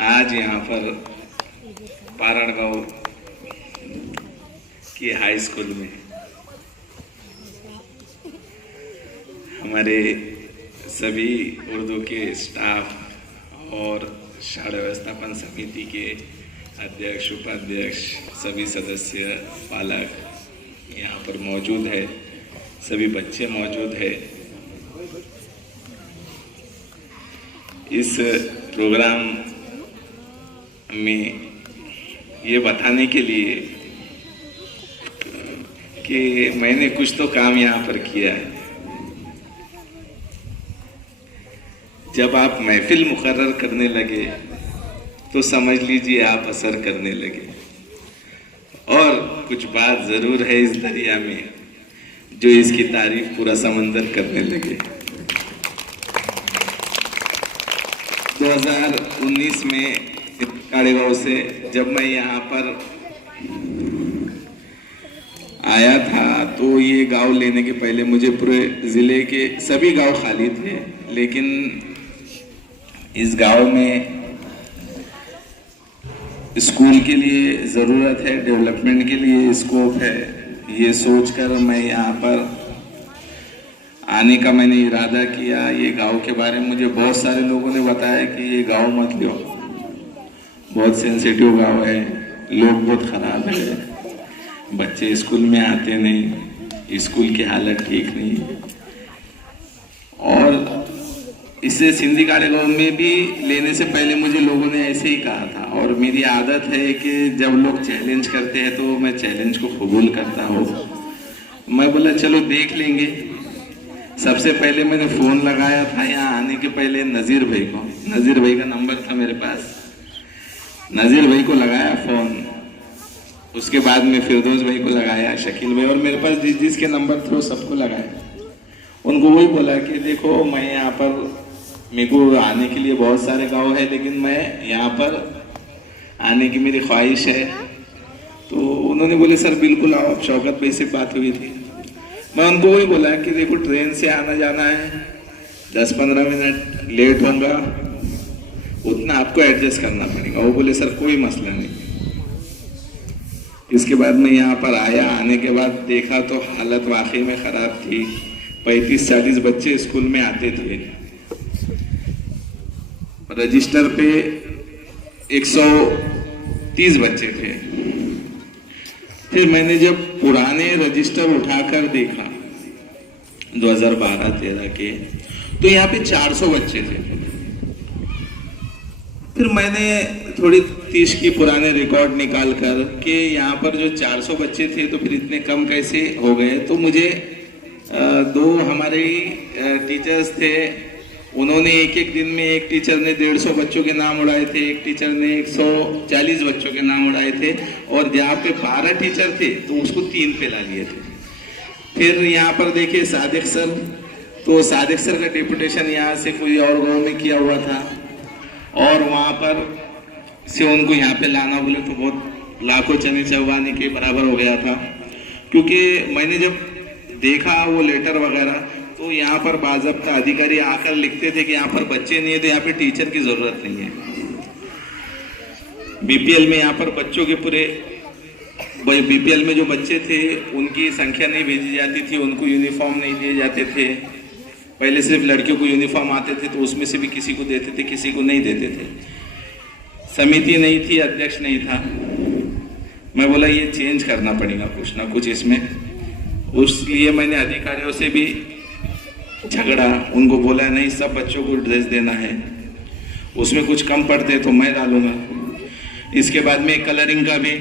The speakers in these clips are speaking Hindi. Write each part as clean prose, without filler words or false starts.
आज यहाँ पर पारण गांव की हाई स्कूल में हमारे सभी उर्दू के स्टाफ और शाला व्यवस्थापन समिति के अध्यक्ष, उपाध्यक्ष, सभी सदस्य, पालक यहाँ पर मौजूद है, सभी बच्चे मौजूद है। इस प्रोग्राम में ये बताने के लिए कि मैंने कुछ तो काम यहाँ पर किया है। जब आप महफिल मुकर्रर करने लगे तो समझ लीजिए आप असर करने लगे। और कुछ बात जरूर है इस दरिया में जो इसकी तारीफ पूरा समंदर करने लगे। 2019 में काड़ेगांव से जब मैं यहाँ पर आया था तो ये गांव लेने के पहले मुझे पूरे ज़िले के सभी गांव खाली थे, लेकिन इस गांव में स्कूल के लिए ज़रूरत है, डेवलपमेंट के लिए स्कोप है, ये सोचकर मैं यहाँ पर आने का मैंने इरादा किया। ये गांव के बारे में मुझे बहुत सारे लोगों ने बताया कि ये गांव मत लो, बहुत सेंसिटिव गांव है, लोग बहुत ख़राब है, बच्चे स्कूल में आते नहीं, स्कूल की हालत ठीक नहीं। और इससे सिंधी काड़ेगांव में भी लेने से पहले मुझे लोगों ने ऐसे ही कहा था। और मेरी आदत है कि जब लोग चैलेंज करते हैं तो मैं चैलेंज को कबूल करता हूँ। मैं बोला चलो देख लेंगे। सबसे पहले मैंने फ़ोन लगाया था यहाँ आने के पहले नज़ीर भाई को, नज़ीर भाई का नंबर था मेरे पास, नज़ीर भाई को लगाया फ़ोन। उसके बाद में फिरदौस भाई को लगाया, शकील भाई, और मेरे पास जिस जिसके नंबर थे वो सबको लगाया। उनको वही बोला कि देखो मैं यहाँ पर, मेरे को आने के लिए बहुत सारे गांव है, लेकिन मैं यहाँ पर आने की मेरी ख्वाहिश है। तो उन्होंने बोले सर बिल्कुल आओ। शौकत भाई से बात हुई थी। मैं उनको वही बोला कि देखो ट्रेन से आना जाना है, 10-15 मिनट लेट होगा, उतना आपको एडजस्ट करना पड़ेगा। वो बोले सर कोई मसला नहीं। इसके बाद मैं यहाँ पर आया। आने के बाद देखा तो हालत वाकई में ख़राब थी। 35-40 बच्चे स्कूल में आते थे, रजिस्टर पे 130 बच्चे थे। फिर मैंने जब पुराने रजिस्टर उठाकर देखा 2012-13 के, तो यहाँ पे 400 बच्चे थे। फिर मैंने थोड़ी 30 की पुराने रिकॉर्ड निकाल कर कि यहाँ पर जो 400 बच्चे थे तो फिर इतने कम कैसे हो गए। तो मुझे दो हमारे टीचर्स थे, उन्होंने एक दिन में, एक टीचर ने 150 बच्चों के नाम उड़ाए थे, एक टीचर ने 140 बच्चों के नाम उड़ाए थे, और जहाँ पे 12 टीचर थे तो उसको 3 पे ला लिए थे। फिर यहाँ पर देखिए सादिक सर, तो सादिक सर का डिपुटेशन यहाँ से कोई और गांव में किया हुआ था, और वहाँ पर से उनको यहाँ पे लाना बोले तो बहुत लाखों चने चौवाने के बराबर हो गया था। क्योंकि मैंने जब देखा वो लेटर वगैरह, तो यहाँ पर बाज़ाब्ता अधिकारी आकर लिखते थे कि यहाँ पर बच्चे नहीं है तो यहाँ पे टीचर की ज़रूरत नहीं है। बीपीएल में यहाँ पर बच्चों के पूरे, बीपीएल में जो बच्चे थे उनकी संख्या नहीं भेजी जाती थी, उनको यूनिफॉर्म नहीं दिए जाते थे। पहले सिर्फ लड़कियों को यूनिफॉर्म आते थे तो उसमें से भी किसी को देते थे, किसी को नहीं देते थे। समिति नहीं थी, अध्यक्ष नहीं था। मैं बोला ये चेंज करना पड़ेगा कुछ ना कुछ इसमें। उसलिए मैंने अधिकारियों से भी झगड़ा, उनको बोला नहीं सब बच्चों को ड्रेस देना है, उसमें कुछ कम पड़ते तो मैं डालूंगा। इसके बाद में कलरिंग का भी,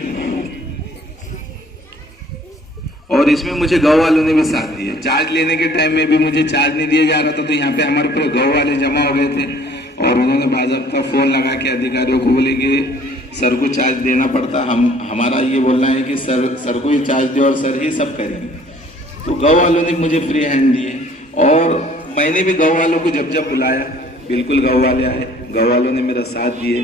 और इसमें मुझे गाँव वालों ने भी साथ दिया। चार्ज लेने के टाइम में भी मुझे चार्ज नहीं दिया जा रहा था, तो यहाँ पे हमारे पूरे गाँव वाले जमा हो गए थे, और उन्होंने बाज़ाब्ता फ़ोन लगा के अधिकारियों को बोले कि सर को चार्ज देना पड़ता, हमारा ये बोलना है कि सर को ही चार्ज दे और सर ही सब करेंगे। तो गाँव वालों ने मुझे फ्री हैंड दिए, और मैंने भी गाँव वालों को जब जब बुलाया बिल्कुल गाँव वाले आए, गाँव वालों ने मेरा साथ दिए।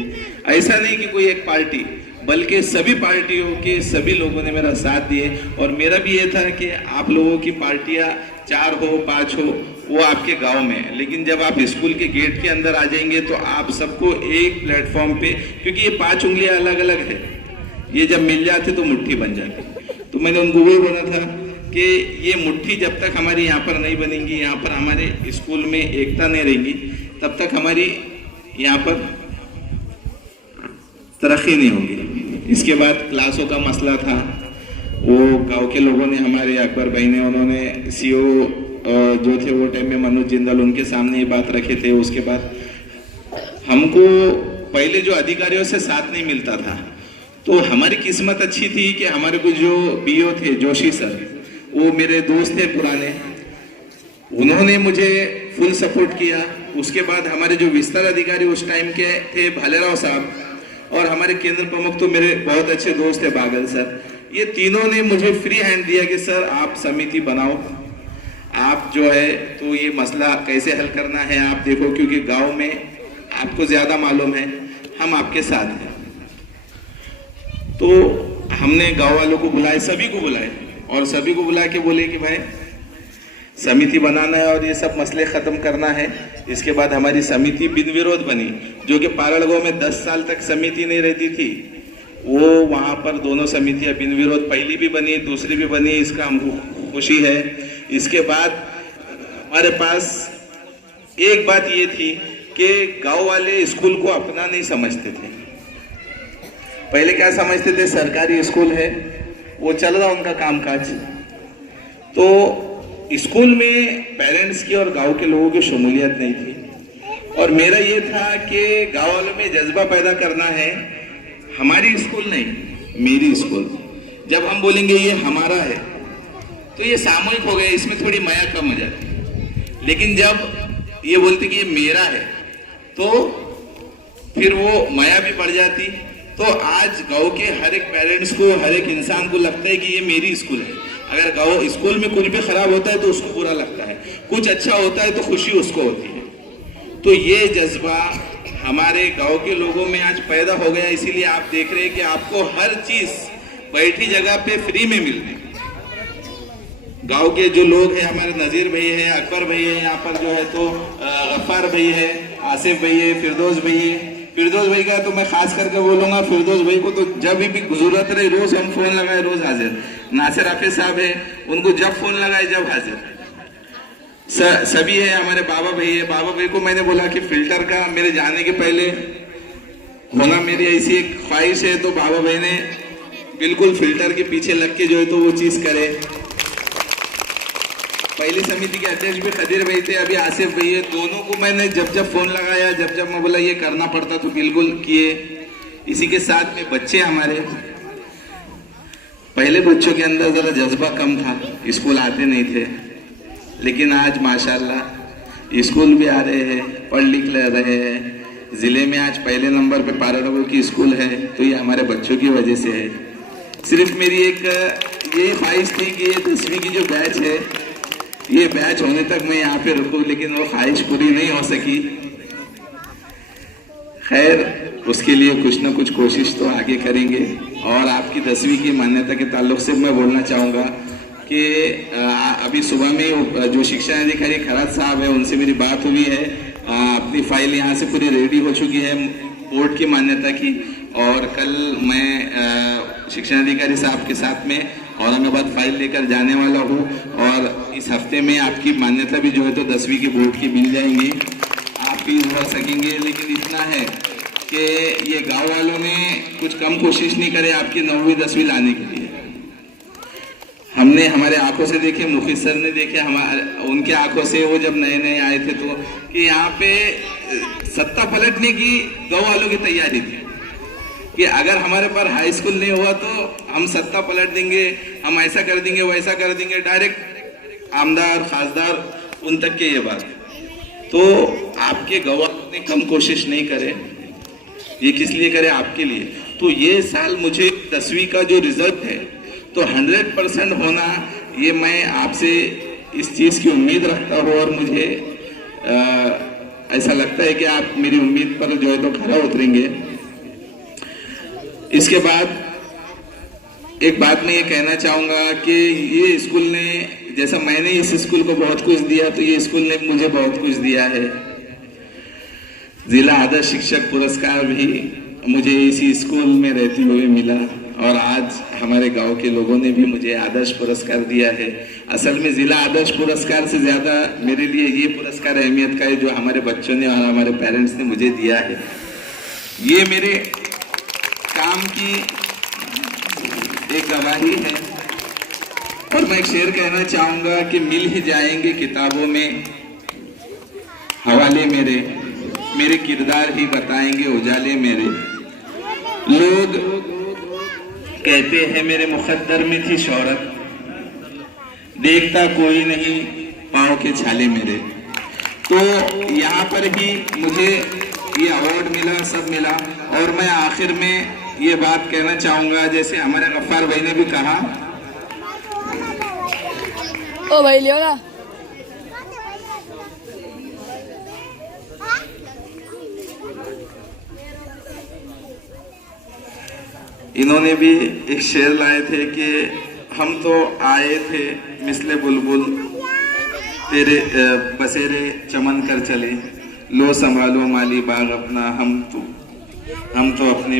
ऐसा नहीं कि कोई एक पार्टी, बल्कि सभी पार्टियों के सभी लोगों ने मेरा साथ दिए। और मेरा भी ये था कि आप लोगों की पार्टियां 4 हो 5 हो, वो आपके गांव में है, लेकिन जब आप स्कूल के गेट के अंदर आ जाएंगे तो आप सबको एक प्लेटफॉर्म पे, क्योंकि ये 5 उंगलियां अलग अलग है, ये जब मिल जाते तो मुट्ठी बन जाती। तो मैंने उनको वही बोला था कि ये मुट्ठी जब तक हमारी यहाँ पर नहीं बनेंगी, यहाँ पर हमारे स्कूल में एकता नहीं रहेगी, तब तक हमारी यहाँ पर तरक्की नहीं होगी। इसके बाद क्लासों का मसला था, वो गांव के लोगों ने, हमारे अकबर भाई ने, उन्होंने सीओ जो थे वो टाइम में मनोज जिंदाल, उनके सामने ये बात रखे थे। उसके बाद हमको पहले जो अधिकारियों से साथ नहीं मिलता था, तो हमारी किस्मत अच्छी थी कि हमारे को जो बीओ थे जोशी सर, वो मेरे दोस्त थे पुराने, उन्होंने मुझे फुल सपोर्ट किया। उसके बाद हमारे जो विस्तार अधिकारी उस टाइम के थे भालेराव साहब, और हमारे केंद्र प्रमुख तो मेरे बहुत अच्छे दोस्त थे बागल सर, ये तीनों ने मुझे फ्री हैंड दिया कि सर आप समिति बनाओ, आप जो है तो ये मसला कैसे हल करना है आप देखो, क्योंकि गांव में आपको ज्यादा मालूम है, हम आपके साथ हैं। तो हमने गांव वालों को बुलाए, सभी को बुलाए, और सभी को बुला के बोले कि भाई समिति बनाना है और ये सब मसले खत्म करना है। इसके बाद हमारी समिति बिन विरोध बनी, जो कि पारड़गांव में 10 साल तक समिति नहीं रहती थी, वो वहां पर दोनों समितियां बिन विरोध, पहली भी बनी दूसरी भी बनी, इसका हमको खुशी है। इसके बाद हमारे पास एक बात ये थी कि गांव वाले स्कूल को अपना नहीं समझते थे। पहले क्या समझते थे, सरकारी स्कूल है, वो चल रहा उनका कामकाज। तो स्कूल में पेरेंट्स की और गांव के लोगों की शमूलियत नहीं थी, और मेरा ये था कि गांव वालों में जज्बा पैदा करना है, हमारी स्कूल नहीं मेरी स्कूल। जब हम बोलेंगे ये हमारा है तो ये सामूहिक हो गया, इसमें थोड़ी माया कम हो जाती। लेकिन जब ये बोलते कि ये मेरा है तो फिर वो माया भी बढ़ जाती। तो आज गांव के हर एक पेरेंट्स को, हर एक इंसान को लगता है कि ये मेरी स्कूल है। अगर गांव स्कूल में कुछ भी खराब होता है तो उसको बुरा लगता है, कुछ अच्छा होता है तो खुशी उसको होती है। तो ये जज्बा हमारे गांव के लोगों में आज पैदा हो गया, इसीलिए आप देख रहे हैं कि आपको हर चीज बैठी जगह पे फ्री में मिल रही है। गांव के जो लोग हैं, हमारे नजीर भाई है, अकबर भाई है, यहाँ पर जो है तो गफ्फार भाई है, आसिफ भाई है, फिरदौस भाई है। फिरदौस भाई का तो मैं खास करके बोलूंगा, फिरदौस भाई को तो जब भी जरूरत रही रोज हम फोन लगाए रोज हाजिर। नासिर हाफिज साहब है, उनको जब फोन लगाए जब हाजिर। सभी है, हमारे बाबा भाई है, बाबा भाई को मैंने बोला कि फिल्टर का मेरे जाने के पहले होना मेरी ऐसी एक ख्वाहिश है, तो बाबा भाई ने बिल्कुल फिल्टर के पीछे लग के जो है तो वो चीज करे। पहली समिति के अध्यक्ष भी खदीर भाई थे, अभी आसिफ भाई है, दोनों को मैंने जब जब फोन लगाया, जब जब मैं बोला ये करना पड़ता तो बिल्कुल किए। इसी के साथ में बच्चे हमारे, पहले बच्चों के अंदर जरा जज्बा कम था, स्कूल आते नहीं थे, लेकिन आज माशाल्लाह स्कूल भी आ रहे हैं, पढ़ लिख रहे हैं। जिले में आज पहले नंबर पे पाराडोगो की स्कूल है, तो ये हमारे बच्चों की वजह से है। सिर्फ मेरी एक ये ख्वाहिश थी कि ये 10वीं की जो बैच है, ये बैच होने तक मैं यहाँ पे रुकूं, लेकिन वो ख्वाहिश पूरी नहीं हो सकी। खैर, उसके लिए कुछ ना कुछ कोशिश तो आगे करेंगे। और आपकी 10वीं की मान्यता के ताल्लुक से मैं बोलना चाहूँगा कि अभी सुबह में जो शिक्षा अधिकारी खराज साहब है, उनसे मेरी बात हुई है। अपनी फाइल यहाँ से पूरी रेडी हो चुकी है बोर्ड की मान्यता की, और कल मैं शिक्षा अधिकारी साहब के साथ में औरंगाबाद फाइल लेकर जाने वाला हूँ, और इस हफ्ते में आपकी मान्यता भी जो है तो 10वीं की बोर्ड की मिल जाएंगी, आप फीस भर सकेंगे। लेकिन इतना है कि ये गांव वालों ने कुछ कम कोशिश नहीं करे आपकी 9वीं 10वीं लाने के लिए। हमने हमारे आंखों से देखे, मुखी सर ने देखे हमारे, उनके आंखों से, वो जब नए नए आए थे तो कि यहाँ पे सत्ता पलटने की गांव वालों की तैयारी थी कि अगर हमारे पर हाई स्कूल नहीं हुआ तो हम सत्ता पलट देंगे, हम ऐसा कर देंगे वैसा कर देंगे, डायरेक्ट आमदार खासदार उन तक के ये बात। तो आपके गवाह ने कम कोशिश नहीं करे, ये किस लिए करे, आपके लिए। तो ये साल मुझे 10वीं का जो रिजल्ट है तो 100% होना, ये मैं आपसे इस चीज की उम्मीद रखता हूँ, और मुझे ऐसा लगता है कि आप मेरी उम्मीद पर जो है तो खरा उतरेंगे। इसके बाद एक बात मैं ये कहना चाहूँगा कि ये स्कूल ने जैसा मैंने इस स्कूल को बहुत कुछ दिया तो ये स्कूल ने मुझे बहुत कुछ दिया है। जिला आदर्श शिक्षक पुरस्कार भी मुझे इसी स्कूल में रहते हुए मिला और आज हमारे गांव के लोगों ने भी मुझे आदर्श पुरस्कार दिया है। असल में जिला आदर्श पुरस्कार से ज्यादा मेरे लिए ये पुरस्कार अहमियत का है जो हमारे बच्चों ने और हमारे पेरेंट्स ने मुझे दिया है। ये मेरे काम की एक गवाही है। और मैं एक शेर कहना चाहूंगा कि मिल ही जाएंगे किताबों में हवाले मेरे किरदार ही बताएंगे उजाले मेरे। लोग कहते हैं मेरे मुकद्दर में थी शोहरत, देखता कोई नहीं पाँव के छाले मेरे। तो यहाँ पर भी मुझे ये अवार्ड मिला, सब मिला। और मैं आखिर में ये बात कहना चाहूंगा, जैसे हमारे गफ्फार भाई ने भी कहा, ओ भाई लियो ना। इन्होंने भी एक शेर लाए थे कि हम तो आए थे मिसले बुलबुल तेरे बसेरे चमन कर चले, लो संभालो माली बाग अपना, हम तो अपने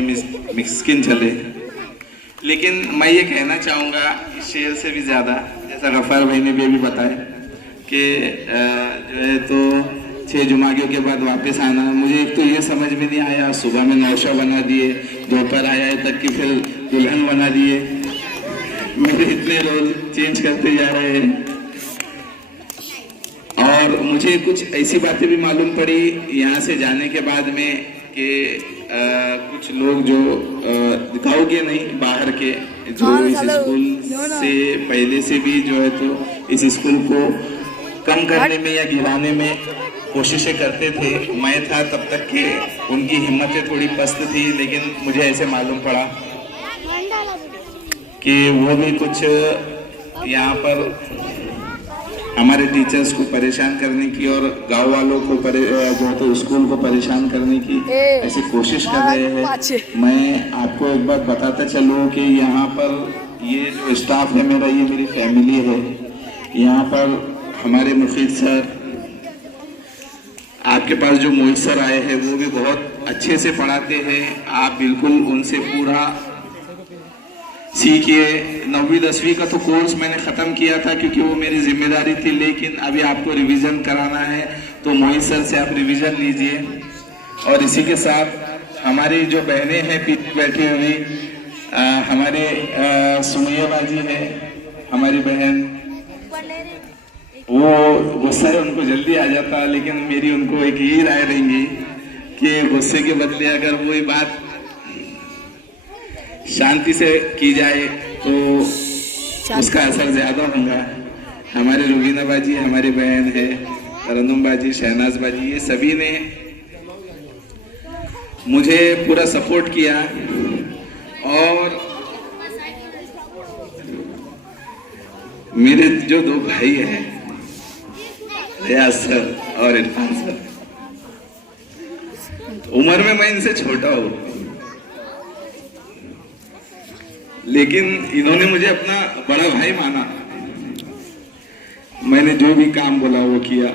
मिस्किन चले। लेकिन मैं ये कहना चाहूँगा इस शेर से भी ज़्यादा, जैसा गफ्फार भाई ने भी अभी बताया कि जो है तो 6 जुमागियों के बाद वापस आना, मुझे एक तो ये समझ में नहीं आया। सुबह में नौशा बना दिए, दोपहर आया तक कि फिर दुल्हन बना दिए। मेरे इतने रोल चेंज करते जा रहे हैं। और मुझे कुछ ऐसी बातें भी मालूम पड़ी यहाँ से जाने के बाद में कि कुछ लोग जो दिखाओगे नहीं बाहर के, जो इस स्कूल से पहले से भी जो है तो इस स्कूल को कम करने में या गिराने में कोशिशें करते थे। मैं था तब तक कि उनकी हिम्मतें थोड़ी पस्त थी, लेकिन मुझे ऐसे मालूम पड़ा कि वो भी कुछ यहाँ पर हमारे टीचर्स को परेशान करने की और गांव वालों को जो तो स्कूल को परेशान करने की ऐसी कोशिश कर रहे हैं। मैं आपको एक बात बताता चलूँ कि यहाँ पर ये जो स्टाफ है मेरा, ये मेरी फैमिली है। यहाँ पर हमारे मुखिद सर, आपके पास जो मोहित सर आए हैं वो भी बहुत अच्छे से पढ़ाते हैं। आप बिल्कुल उनसे पूरा सीखिए। 9वीं 10वीं का तो कोर्स मैंने ख़त्म किया था क्योंकि वो मेरी जिम्मेदारी थी, लेकिन अभी आपको रिवीजन कराना है तो मोहित सर से आप रिवीजन लीजिए। और इसी के साथ हमारी जो बहनें हैं पीछे बैठी हुई, हमारे सुमैया बाजी है हमारी बहन, वो गुस्सा है उनको जल्दी आ जाता, लेकिन मेरी उनको एक ही राय रहेंगी कि गुस्से के बदले अगर वही बात शांति से की जाए तो उसका असर ज्यादा होगा। हमारे रुबीना बाजी हमारी बहन है, तरन्नुम बाजी, शहनाज बाजी, ये सभी ने मुझे पूरा सपोर्ट किया। और मेरे जो 2 भाई हैं, रियाज सर और इरफान सर, उम्र में मैं इनसे छोटा हूं, लेकिन इन्होंने मुझे अपना बड़ा भाई माना। मैंने जो भी काम बोला वो किया।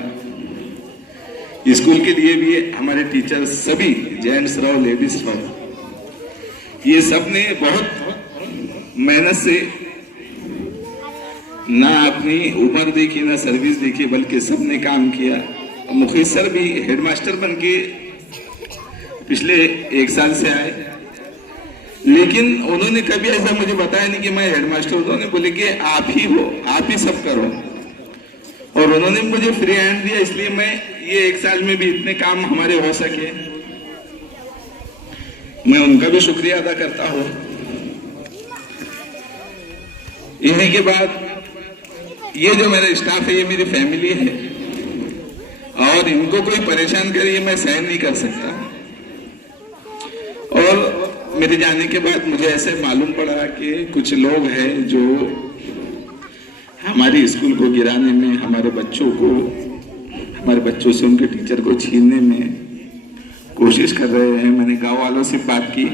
स्कूल के लिए भी हमारे टीचर्स सभी, जेंट्स रहो लेडीज रहो, ये सब ने बहुत मेहनत से ना अपनी उम्र देखी ना सर्विस देखी, बल्कि सबने काम किया। मुखिद सर भी हेडमास्टर बन के पिछले 1 साल से आए, लेकिन उन्होंने कभी ऐसा मुझे बताया नहीं कि मैं हेडमास्टर हूं। उन्होंने बोले कि आप ही हो, आप ही सब करो। और उन्होंने मुझे फ्री हैंड दिया, इसलिए मैं ये 1 साल में भी इतने काम हमारे हो सके। मैं उनका भी शुक्रिया अदा करता हूं। इन्हीं के बाद ये जो मेरा स्टाफ है, ये मेरी फैमिली है और इनको कोई परेशान करे ये मैं सहन नहीं कर सकता। और मेरे जाने के बाद मुझे ऐसे मालूम पड़ा कि कुछ लोग हैं जो हमारी स्कूल को गिराने में, हमारे बच्चों से उनके टीचर को छीनने में कोशिश कर रहे हैं। मैंने गांव वालों से बात की,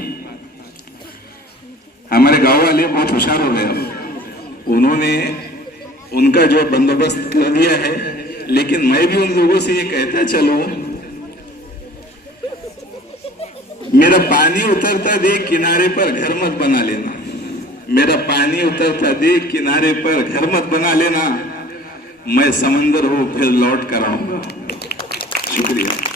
हमारे गांव वाले बहुत होशियार हो गए। उन्होंने उनका जो बंदोबस्त कर दिया है, लेकिन मैं भी उन लोगों से ये कहता चलूं, मेरा पानी उतरता देख किनारे पर घर मत बना लेना। मेरा पानी उतरता देख किनारे पर घर मत बना लेना। मैं समंदर हो फिर लौट कर आऊंगा। शुक्रिया।